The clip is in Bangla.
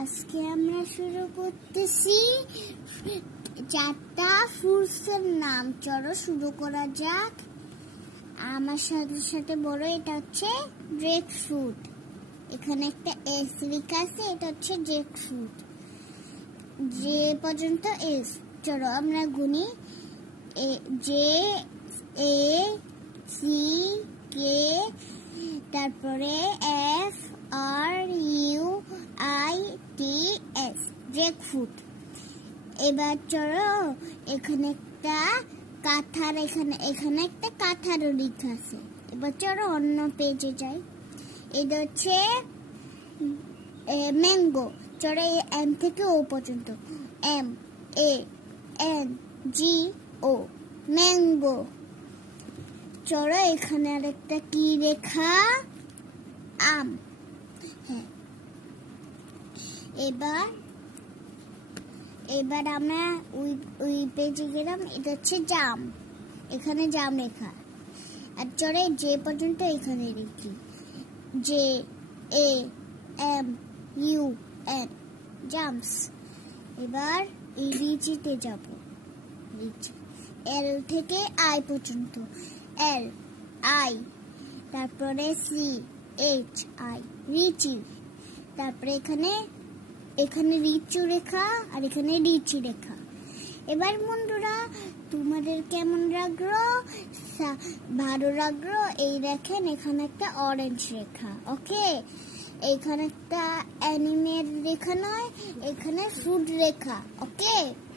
আজকে আমরা শুরু করতেছি চারটা ফ্রুটসের নাম। চলো শুরু করা যাক। আমার সাথে সাথে বড় এটা হচ্ছে গ্রেপ ফ্রুট। এখানে একটা এস লেখা আছে, এটা হচ্ছে গ্রেপ ফ্রুট। যে পর্যন্ত এস। চলো আমরা গুনি। জে এ সি কে, তারপরে F R U I T S, grapefruit. এবার চলো এখানে একটা কাঁথার এখানে একটা কাঁথারও লেখা আছে। এবার চলো অন্য পেজে যাই। এটা হচ্ছে ম্যাঙ্গো। চলো এম থেকে ও পর্যন্ত, M A N G O, mango. চলো এখানে আরেকটা কি লেখা, আম। হ্যাঁ, এবার আমরা ওই পেজে গেলাম। এটা হচ্ছে জাম। এখানে জাম লেখা। আর চলে যে পর্যন্ত এখানে লিখি, J A M U N, jams. এবার এই লিচিতে যাব। লিচি, এল থেকে আই পর্যন্ত, এল আই, তারপরে সি এইচ আই, লিচি। তারপরে এখানে লিচু রেখা আর এখানে লিচি রেখা। এবার বন্ধুরা তোমাদের কেমন লাগলো, ভালো লাগলো? এই দেখেন এখানে একটা অরেঞ্জ রেখা। ওকে, এখানে একটা অ্যানিমেল রেখা নয়, এখানে ফ্রুট রেখা। ওকে।